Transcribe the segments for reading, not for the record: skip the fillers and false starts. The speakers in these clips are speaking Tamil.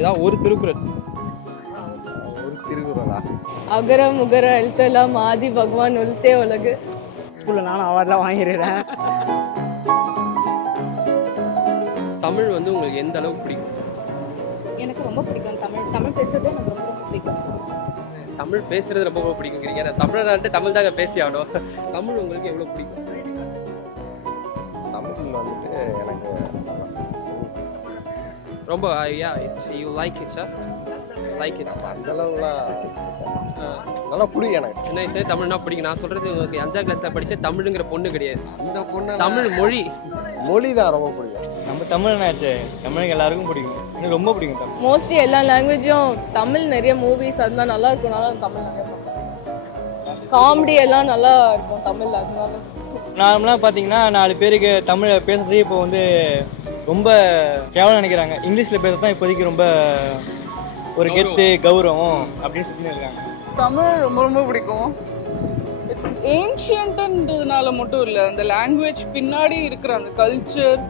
ஏதாவது ஒரு திருக்குறள். ஒரு திருக்குறளா? அகர முகர எழுத்தெல்லாம் ஆதி பகவான் உள்தே உலகு. ஸ்கூலில் நானும் அவார்ட்லாம் வாங்கியிருக்கிறேன். தமிழ் வந்து உங்களுக்கு எந்த அளவுக்கு பிடிக்கும்? எனக்கு ரொம்ப பிடிக்கும் தமிழ் பேசுறது எனக்கு ரொம்ப ரொம்ப பிடிக்கும். தமிழ் பேசுறது ரொம்ப பிடிக்குங்கிறீங்க. நான் தமிழ்நாட்டு தமிழ் தாங்க பேசி ஆகணும். தமிழ் உங்களுக்கு எவ்வளோ பிடிக்கும்? தமிழில் வந்துட்டு எனக்கு ரொம்ப you like it sir? Like it. அந்த அளவுலாம் நல்லா பிடிக்கும் எனக்கு. சின்ன வயசுல தமிழ்னா பிடிக்கும். நான் சொல்றது உங்களுக்கு 5ஆம் கிளாஸ்ல படிச்ச தமிழுங்கிற பொண்ணு கிடையாது. இந்த பொண்ணு தமிழ் மொழி தான் ரொம்ப பிடிக்கும். நம்ம தமிழ்னாச்சே, தமிழுக்கு எல்லாருக்கும் பிடிக்கும். எனக்கு ரொம்ப பிடிக்கும் தமிழ். மோஸ்ட்லி எல்லா லாங்குவேஜும் தமிழ் நிறைய மூவிஸ் அதெல்லாம் நல்லா இருக்கும்னால தமிழ் நிறைய பார்ப்பேன். காமெடி எல்லாம் நல்லா இருக்கும் தமிழ், அதனால. நார்மலாக பார்த்தீங்கன்னா 4 பேருக்கு தமிழை பேசுறதே இப்போ வந்து ரொம்ப கேவலம் நினைக்கிறாங்க. இங்கிலீஷில் பேசுறது தான் இப்போதைக்கு ரொம்ப ஒரு கெத்து கௌரவம் அப்படின்னு சொல்லி இருக்காங்க. தமிழ் ரொம்ப ரொம்ப பிடிக்கும். இட்ஸ் ஏன்ஷியன்ட்ன்றதுனால மட்டும் இல்லை, அந்த லாங்குவேஜ் பின்னாடி இருக்கிற அந்த கல்ச்சர்.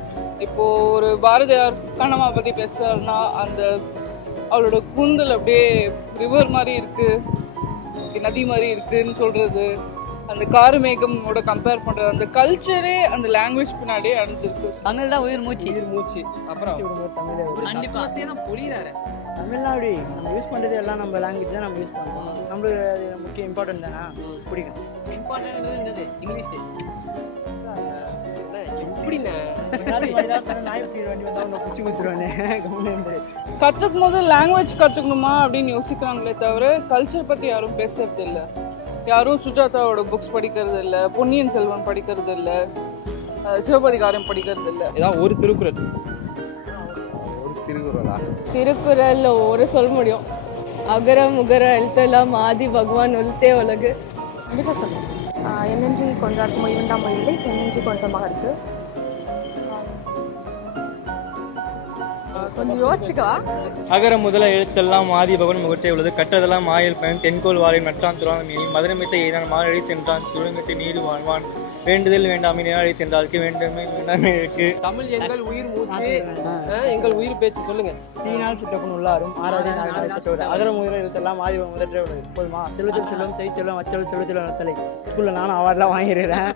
இப்போது ஒரு பாரதியார் கண்ணம்மா பற்றி பேசுகிறாருன்னா அந்த அவளோட கூந்தல் அப்படியே ரிவர் மாதிரி இருக்குது, நதி மாதிரி இருக்குதுன்னு சொல்கிறது, அந்த காரமேகமோட கம்பேர் பண்ணுறது, அந்த கல்ச்சரே அந்த லாங்குவேஜ் பின்னாடியே அடைஞ்சிருக்கு. தமிழ் தான் உயிர் மூச்சு. அப்புறம் தமிழ் தான் புரியுறாரு. தமிழ்லாம் அப்படி நம்ம யூஸ் பண்ணுறது எல்லாம் நம்ம லாங்குவேஜ் தான் நம்ம யூஸ் பண்ணுறோம். நம்மளுக்கு அது முக்கியம், இம்பார்ட்டன்ட் தானே, பிடிக்கும். இம்பார்ட்டன்ட் இங்கிலீஷ் எப்படிண்ணே? கற்றுக்கும் போது லாங்குவேஜ் கற்றுக்கணுமா அப்படின்னு யோசிக்கிறாங்களே தவிர கல்ச்சர் பற்றி யாரும் பேசுறது இல்லை. யாரும் சுஜாதாவோட புக்ஸ் படிக்கிறது இல்லை, பொன்னியின் செல்வன் படிக்கிறது இல்லை, சிவபதிகாரம் படிக்கிறது இல்லை. ஏதாவது ஒரு திருக்குறள். ஒரு திருக்குறளா? திருக்குறள் ஒரு சொல்ல முடியும். அகர முகர எழுத்தெல்லாம் ஆதி பகவான் உள்தே உலகு. கண்டிப்பாக சொல்லுவேன். என்னென்றி கொன்றார்க்கு மொழிவுண்டாம் மொழிவில்லை, சென்னென்றி கொன்றமாக இருக்கு. கொஞ்சம் யோசிச்சுக்கவா? அகர முதல எழுத்தெல்லாம் ஆதி பகவன் முகற்றே உள்ளது. கற்றதெல்லாம் ஆயல் பயன் தென்கோல் வாழை நற்றான் துறான் மீனி மதுரமித்த எய்தான் மாரழி சென்றான் துருங்கத்தை நீர் வாழ்வான் வேண்டுதல் வேண்டாமே நேரடி சென்றாருக்கு வேண்டுமே வேண்டாமே இருக்கு. தமிழ் எங்கள் உயிர் மூச்சு, எங்கள் உயிர் பேச்சு. சொல்லுங்க. தீனால் சுட்டப்பன் உள்ளாரும் ஆறாவது நாள் சுட்டவர். அகர முதல எழுத்தெல்லாம் ஆதி முதற்றே உள்ளது. போதுமா? செல்வத்தில் செல்வம் செய் செல்வம் அச்சல் செல்வத்தில் தலை. ஸ்கூலில் நானும் அவார்ட்லாம் வாங்கியிருக்கிறேன்.